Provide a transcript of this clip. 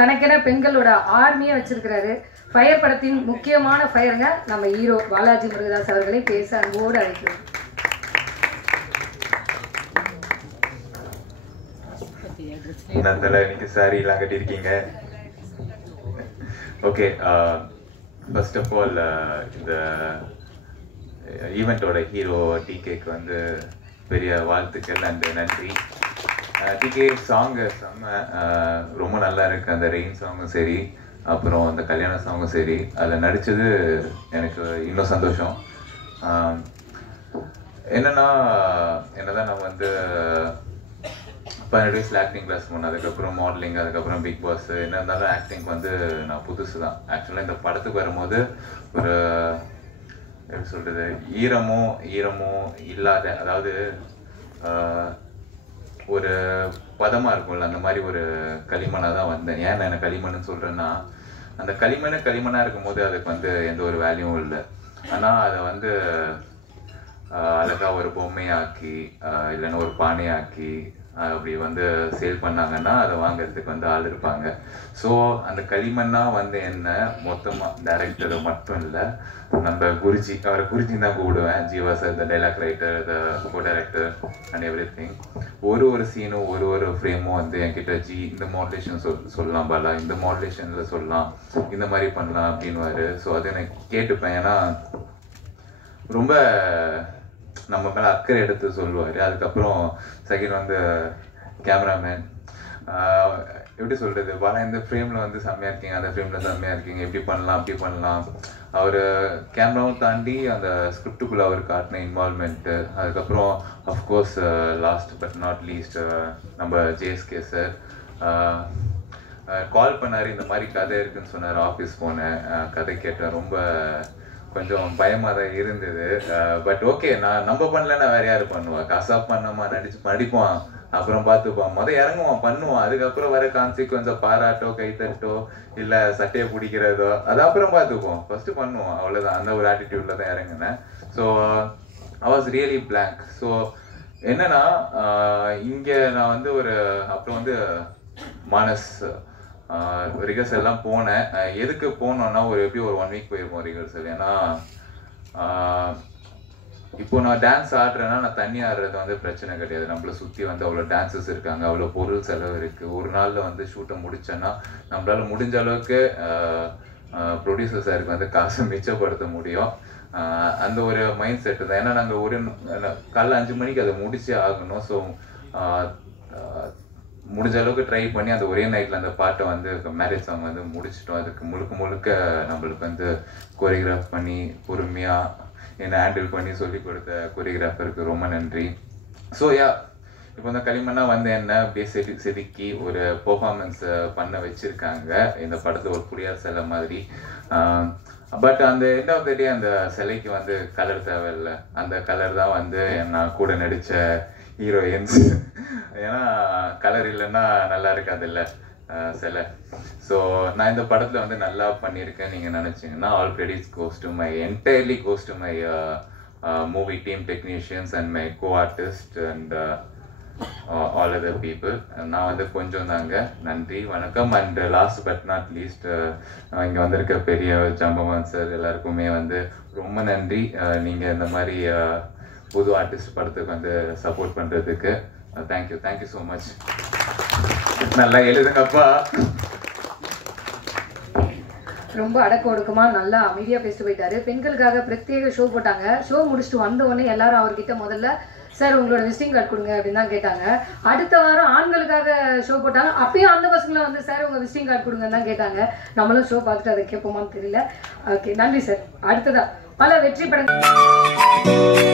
தனக்கென பெண்களோட ஆர்மியை வச்சிருக்கிறாரு. ஃபயர் படத்தின் முக்கியமான ஃபயருங்க நம்ம ஹீரோ பாலாஜி முருகதாஸ் அவர்களை பேச அன்போடு அழைக்கிறோம். இன்னைக்கு சாரி எல்லாம் கட்டியிருக்கீங்க. ஓகே, ஃபர்ஸ்ட் ஆஃப் ஆல் இந்த ஈவெண்ட்டோட ஹீரோ டிகேக்கு வந்து பெரிய வாழ்த்துக்கள் அண்ட் நன்றி. டிகே சாங்கு செம்ம, ரொம்ப நல்லா இருக்கு. அந்த ரெயின் சாங்கும் சரி, அப்புறம் அந்த கல்யாண சாங்கும் சரி, அதில் நடித்தது எனக்கு இன்னும் சந்தோஷம். என்னதான் நம்ம வந்து 12 வயசில் ஆக்டிங் கிளாஸ் போனேன், அதுக்கப்புறம் மாடலிங், அதுக்கப்புறம் பிக் பாஸ். என்ன இருந்தாலும் ஆக்டிங் வந்து நான் புதுசு தான். ஆக்சுவலாக இந்த படத்துக்கு வரும்போது ஒரு எப்படி சொல்கிறது, ஈரமோ இல்லாத, அதாவது ஒரு பதமாக இருக்கும்ல, அந்த மாதிரி ஒரு களிமண்ணாக தான் வந்தேன். ஏன் நான் என்ன களிமண்ணுன்னு சொல்கிறேன்னா, அந்த களிமண்ணாக இருக்கும்போது அதுக்கு வந்து எந்த ஒரு வேல்யூவும் இல்லை. ஆனால் அதை வந்து அழகாக ஒரு பொம்மையாக்கி இல்லைன்னா ஒரு பானையாக்கி அப்படி வந்து சேல் பண்ணாங்கன்னா அதை வாங்கிறதுக்கு வந்து ஆள் இருப்பாங்க. ஸோ அந்த களிமண்ணாக வந்து என்ன மொத்தமாக டைரக்டர் மட்டும் இல்லை, நம்ம குருஜி, அவரை குருஜின்னு தான் கூப்பிடுவேன். Jeeva sir, the dialogue writer, the co director and every thing. ஒரு சீனும் ஒரு ஃப்ரேமும் வந்து என்கிட்ட இந்த மாடுலேஷன் சொல்லலாம் பாலா, இந்த மாடுலேஷனில் சொல்லலாம், இந்த மாதிரி பண்ணலாம் அப்படின்வாரு. ஸோ அதை நான் கேட்டுப்பேன். ஏன்னா ரொம்ப நம்ம மேலே அக்கறை எடுத்து சொல்லுவார். அதுக்கப்புறம் செகண்ட் வந்து கேமராமேன், எப்படி சொல்கிறது, பாலா இந்த ஃப்ரேமில் வந்து செம்மையாக இருக்கீங்க, அந்த ஃப்ரேமில் செம்மையாக இருக்கீங்க, இப்படி பண்ணலாம் அப்படி பண்ணலாம். அவர் கேமராவும் தாண்டி அந்த ஸ்கிரிப்டுக்குள்ளே அவர் காட்டின இன்வால்மெண்ட்டு. அதுக்கப்புறம் of course last but not least நம்ம ஜேஎஸ்கே சார் கால் பண்ணார். இந்த மாதிரி கதை இருக்குன்னு சொன்னார். ஆஃபீஸ் போனேன், கதை கேட்டேன். ரொம்ப கொஞ்சம் பயமாக தான் இருந்தது. பட் ஓகே, நம்ம பண்ணலன்னா வேற யாரு பண்ணுவா? காசாப் பண்ணாமா, நடிப்பான், அப்புறம் பார்த்துப்பான், இறங்குவான், பண்ணுவான். அதுக்கப்புறம் வர கான்சிக்வன்ஸை பாராட்டோ, கைத்தட்டோ, இல்லை சட்டையை பிடிக்கிறதோ, அது அப்புறம் பார்த்துப்போம். ஃபர்ஸ்ட் பண்ணுவோம், அவ்வளோதான். அந்த ஒரு ஆட்டிடியூட்ல தான் இறங்கினேன். So I was really blank. So என்னன்னா, இங்கே நான் வந்து அப்புறம் வந்து மானஸ் ரிஹர்சல் எல்லாம் போனேன். எதுக்கு போனோன்னா எப்படி ஒரு 1 வீக் போயிருப்போம் ரிஹர்சல். ஏன்னா இப்போ நான் டான்ஸ் ஆடுறேன்னா நான் தண்ணி ஆடுறது வந்து பிரச்சனை கிடையாது. நம்மளை சுற்றி வந்து அவ்வளோ டான்சஸ் இருக்காங்க, அவ்வளோ பொருள் செலவு இருக்குது. ஒரு நாளில் வந்து ஷூட்டை முடிச்சேன்னா நம்மளால முடிஞ்ச அளவுக்கு ப்ரொடியூசர் சாருக்கு வந்து காசை மிச்சப்படுத்த முடியும். அந்த ஒரு மைண்ட் செட்டு தான். ஏன்னா நாங்கள் காலைல 5 மணிக்கு அதை முடிச்சே ஆகணும். ஸோ முடிஞ்ச அளவுக்கு ட்ரை பண்ணி அந்த ஒரே நைட்டில் அந்த பாட்டை வந்து மேரேஜ் சாங் வந்து முடிச்சிட்டோம். அதுக்கு முழுக்க நம்மளுக்கு வந்து கோரியோகிராஃப் பண்ணி பொறுமையாக என்னை ஹேண்டில் பண்ணி சொல்லி கொடுத்த கோரியோகிராஃபருக்கு ரொம்ப நன்றி. ஸோ இப்போ இந்த களிமண்ணாக வந்து என்ன அப்படியே செதுக்கி ஒரு பெர்ஃபார்மன்ஸ் பண்ண வச்சுருக்காங்க இந்த படத்தை, ஒரு புரியாத சிலை மாதிரி. பட் அந்த எண்ட் ஆஃப் த டே அந்த சிலைக்கு வந்து கலர் தேவையில்லை. அந்த கலர் தான் வந்து நான் கூட நடித்த ஹீரோயின்ஸ். ஏன்னா கலர் இல்லைன்னா நல்லா இருக்காது இல்லை சிலை. ஸோ நான் இந்த படத்தில் வந்து நல்லா பண்ணியிருக்கேன் நீங்கள் நினச்சிங்கன்னா all credits entirely goes to my movie team technicians and my co artist and all other people. நான் வந்து கொஞ்சம் தாங்க. நன்றி, வணக்கம். And last but not least இங்கே வந்திருக்க பெரிய ஜம்பவான் சார் எல்லாருக்குமே வந்து ரொம்ப நன்றி. நீங்கள் இந்த மாதிரி புது ஆர்டிஸ்ட் படத்துக்கு வந்து சப்போர்ட் பண்ணுறதுக்கு தேங்க்யூ ஸோ மச். நல்லா எழுதுங்கப்பா. ரொம்ப அடக்க ஒடுக்கமா நல்லா அமைதியாக பேசிட்டு போயிட்டாரு. பெண்களுக்காக பிரத்யேக ஷோ போட்டாங்க. ஷோ முடிச்சுட்டு வந்த உடனே எல்லாரும் அவர்கிட்ட முதல்ல சார் உங்களோட விசிட்டிங் கார்டு கொடுங்க அப்படின்னு தான் கேட்டாங்க. அடுத்த வாரம் ஆண்களுக்காக ஷோ போட்டாங்க. அப்பயும் அந்த பசங்களை வந்து சார் உங்கள் விசிட்டிங் கார்டு கொடுங்கன்னு தான் கேட்டாங்க. நம்மளும் ஷோ பார்த்துட்டு அதை கேட்போமான்னு தெரியல. ஓகே, நன்றி சார். அடுத்ததா பல வெற்றி படங்கள்